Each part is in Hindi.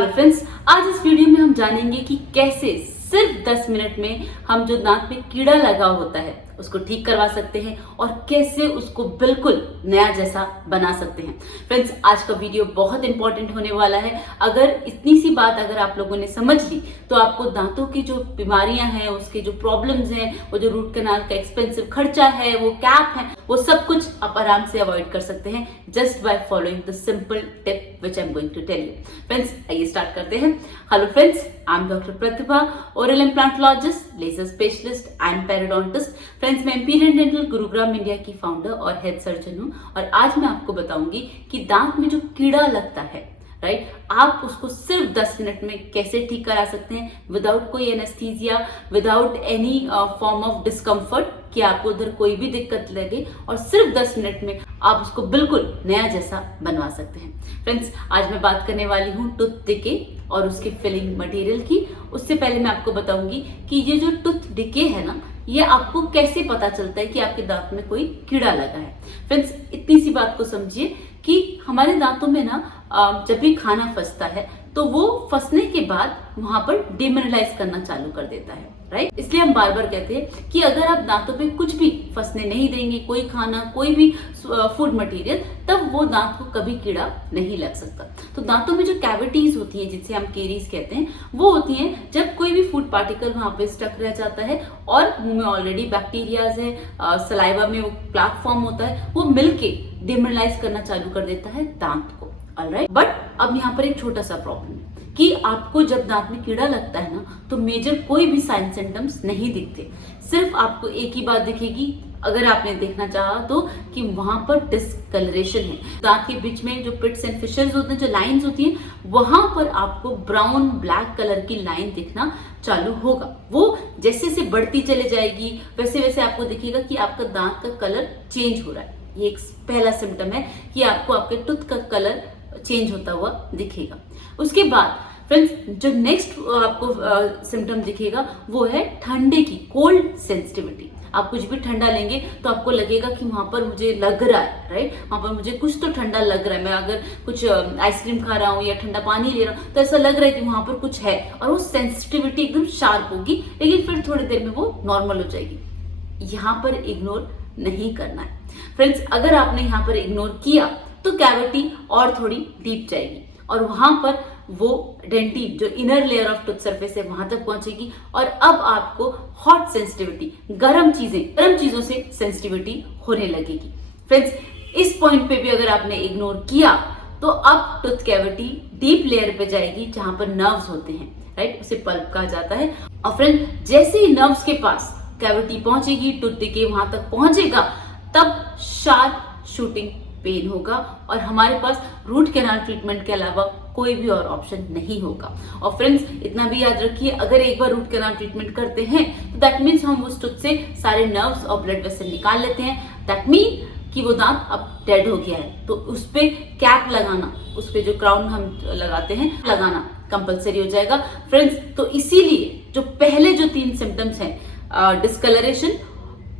हेलो फ्रेंड्स, आज इस वीडियो में हम जानेंगे कि कैसे सिर्फ 10 मिनट में हम जो दांत में कीड़ा लगा होता है उसको ठीक करवा सकते हैं और कैसे उसको बिल्कुल नया जैसा बना सकते हैं। फ्रेंड्स, आज का वीडियो बहुत इंपॉर्टेंट होने वाला है। अगर इतनी सी बात अगर आप लोगों ने समझ ली तो आपको दांतों की जो बीमारियां हैं, उसके जो प्रॉब्लम्स हैं, वो जो रूट कैनाल का एक्सपेंसिव खर्चा है, वो कैप है, वो सब कुछ आप आराम से अवॉइड कर सकते हैं just by following the simple tip which I am going to tell you. Friends, आइए स्टार्ट करते हैं। Hello friends, I am doctor Pratibha, oral implantologist, laser specialist and periodontist. Friends, मैं इंपीरियल डेंटल गुरुग्राम इंडिया की फाउंडर और हेड सर्जन हूँ और आज मैं आपको बताऊंगी कि दांत में जो कीड़ा लगता है, राइट, आप उसको सिर्फ 10 मिनट में कैसे ठीक करा सकते हैं विदाउट कोई anaesthesia, without any form of discomfort, कि आपको उधर कोई भी दिक्कत लगे, और सिर्फ 10 मिनट में आप उसको बिल्कुल नया जैसा बनवा सकते हैं। फ्रेंड्स, आज मैं बात करने वाली हूँ टूथ डिके और उसके फिलिंग मटेरियल की। उससे पहले मैं आपको बताऊंगी कि ये जो टूथ डिके है ना, ये आपको कैसे पता चलता है कि आपके दांत में कोई कीड़ा लगा है। फ्रेंड्स, इतनी सी बात को समझिए कि हमारे दांतों में ना जब भी खाना फंसता है तो वो फंसने के बाद वहां पर डिमिनरलाइज करना चालू कर देता है, राइट। इसलिए हम बार बार कहते हैं कि अगर आप दांतों पे कुछ भी फंसने नहीं देंगे, कोई खाना, कोई भी फूड मटेरियल, तब वो दांत को कभी कीड़ा नहीं लग सकता। तो दांतों में जो कैविटीज होती हैं, जिसे हम केरीज कहते हैं, वो होती हैं जब कोई भी फूड पार्टिकल वहां पे स्टक रह जाता है और मुंह में ऑलरेडी बैक्टीरियाज है, सलाइवा में वो प्लेटफॉर्म होता है, वो मिलके डिमिनरलाइज करना चालू कर देता है दांत को। ऑलराइट, बट अब यहाँ पर एक छोटा सा प्रॉब्लम है कि आपको जब दांत में कीड़ा लगता है ना, तो मेजर कोई भी साइन सिम्टम्स नहीं दिखते। सिर्फ आपको एक ही बात दिखेगी, अगर आपने देखना चाहा तो, कि वहां पर डिस्कलरेशन है। दांत के बीच में जो पिट्स एंड फिशर्स होते हैं, जो लाइंस होती हैं, वहां पर आपको ब्राउन ब्लैक कलर की लाइन दिखना चालू होगा। वो जैसे जैसे बढ़ती चले जाएगी वैसे वैसे आपको दिखेगा कि आपका दांत का कलर चेंज हो रहा है। ये एक पहला सिम्टम है कि आपको आपके टूथ का कलर चेंज होता हुआ दिखेगा। उसके बाद फ्रेंड्स, जो नेक्स्ट आपको सिम्टम दिखेगा वो है ठंडे की, कोल्ड सेंसिटिविटी। आप कुछ भी ठंडा लेंगे तो आपको लगेगा कि वहां पर मुझे लग रहा है, राइट, वहां पर मुझे कुछ तो ठंडा लग रहा है। मैं अगर कुछ आइसक्रीम खा रहा हूँ या ठंडा पानी ले रहा हूँ तो ऐसा लग रहा है कि वहां पर कुछ है, और वो सेंसिटिविटी एकदम शार्प होगी, लेकिन फिर थोड़ी देर में वो नॉर्मल हो जाएगी। यहाँ पर इग्नोर नहीं करना है फ्रेंड्स। अगर आपने यहाँ पर इग्नोर किया तो कैविटी और थोड़ी डीप जाएगी और वहां पर वो डेंटिन, जो inner layer of tooth surface है, वहां तक पहुंचेगी और अब आपको हॉट सेंसिटिविटी, गर्म चीजों से सेंसिटिविटी होने लगेगी। फ्रेंड्स, इस पॉइंट पे भी अगर आपने इग्नोर किया तो अब टूथ कैविटी डीप लेयर पे जाएगी जहां पर नर्व्स होते हैं, राइट, उसे पल्प कहा जाता है। और फ्रेंड, जैसे ही नर्व्स के पास कैविटी पहुंचेगी, टूथ डिके वहां तक पहुंचेगा, तब शार्प शूटिंग पेन होगा और हमारे पास रूट कैनाल ट्रीटमेंट के अलावा कोई भी और ऑप्शन नहीं होगा। और फ्रेंड्स, इतना भी याद रखिए, अगर एक बार रूट कैनाल ट्रीटमेंट करते हैं तो दैट मीन्स हम उस टूथ से सारे नर्व्स और ब्लड वेसल निकाल लेते हैं। दैट मीन कि वो दांत अब डेड हो गया है। तो उस पे कैप लगाना, उस पे जो क्राउन हम लगाते हैं, लगाना कंपलसरी हो जाएगा। फ्रेंड्स, तो इसीलिए जो पहले जो 3 सिम्टम्स हैं, डिस्कलरेशन,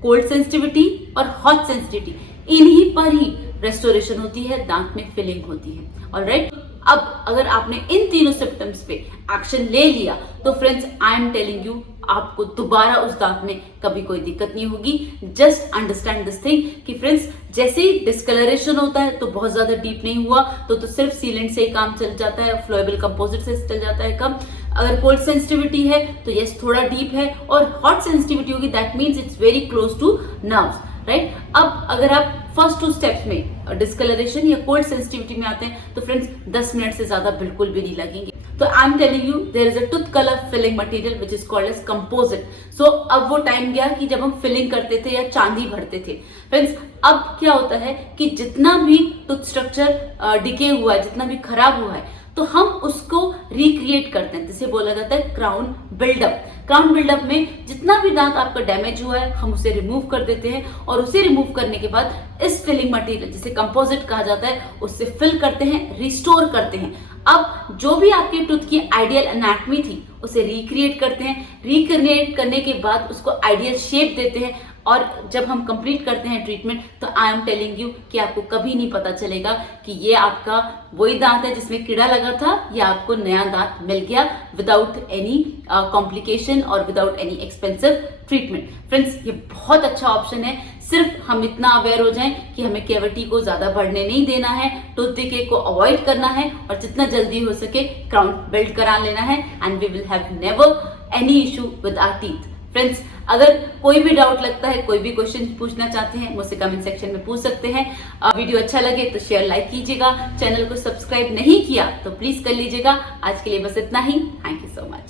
कोल्ड सेंसिटिविटी और हॉट सेंसिटिविटी, इन्हीं पर ही रेस्टोरेशन होती है, दांत में फिलिंग होती है। ऑलराइट, अब अगर आपने इन तीनों सिम्टम्स पे एक्शन ले लिया तो friends, I am telling you, आपको दोबारा उस दांत में कभी कोई दिक्कत नहीं होगी। जस्ट अंडरस्टैंड दिस थिंग कि फ्रेंड्स, जैसे ही डिस्कलरेशन होता है तो बहुत ज्यादा डीप नहीं हुआ तो सिर्फ सीलेंट से ही काम चल जाता है, फ्लोएबल कंपोजिट से चल जाता है काम। अगर कोल्ड सेंसिटिविटी है तो यस, थोड़ा डीप है, और हॉट सेंसिटिविटी होगी that means it's very close two nerves, right. अब अगर आप फर्स्ट 2 स्टेप्स में डिस्कलरेशन या कोल्ड सेंसिटिविटी में आते हैं तो फ्रेंड्स 10 मिनट से ज्यादा बिल्कुल भी नहीं लगेंगे। तो I am telling you, there is a tooth colour filling material which is called as composite. So अब वो टाइम गया कि जब हम फिलिंग करते थे या चांदी भरते थे। फ्रेंड्स, अब क्या होता है कि जितना भी टूथ स्ट्रक्चर डिके हुआ है, जितना भी खराब हुआ है, तो हम उसको रिक्रिएट करते हैं, जिसे बोला जाता है क्राउन बिल्डअप। क्राउन बिल्डअप में जितना भी दांत आपका डैमेज हुआ है, हम उसे रिमूव कर देते हैं और उसे रिमूव करने के बाद इस फिलिंग मटेरियल, जिसे कंपोजिट कहा जाता है, उससे फिल करते हैं, रिस्टोर करते हैं। अब जो भी आपके टूथ की आइडियल एनाटॉमी थी उसे रिक्रिएट करते हैं। रिक्रिएट करने के बाद उसको आइडियल शेप देते हैं। और जब हम कंप्लीट करते हैं ट्रीटमेंट तो आई एम टेलिंग यू कि आपको कभी नहीं पता चलेगा कि ये आपका वही दांत है जिसमें कीड़ा लगा था या आपको नया दांत मिल गया विदाउट एनी कॉम्प्लिकेशन और without any expensive treatment. Friends, ये बहुत अच्छा ऑप्शन है। सिर्फ हम इतना अवेयर हो जाएं कि हमें कैविटी को ज्यादा बढ़ने नहीं देना है, टूथ डिके को अवॉइड करना है और जितना जल्दी हो सके क्राउन बिल्ड करा लेना है and we will have never any issue with our teeth. Friends, अगर कोई भी डाउट लगता है, कोई भी क्वेश्चन पूछना चाहते हैं, मुझसे कमेंट सेक्शन में पूछ सकते हैं। वीडियो अच्छा लगे तो शेयर लाइक कीजिएगा। चैनल को सब्सक्राइब नहीं किया तो प्लीज कर लीजिएगा। आज के लिए बस इतना ही। Thank you so much.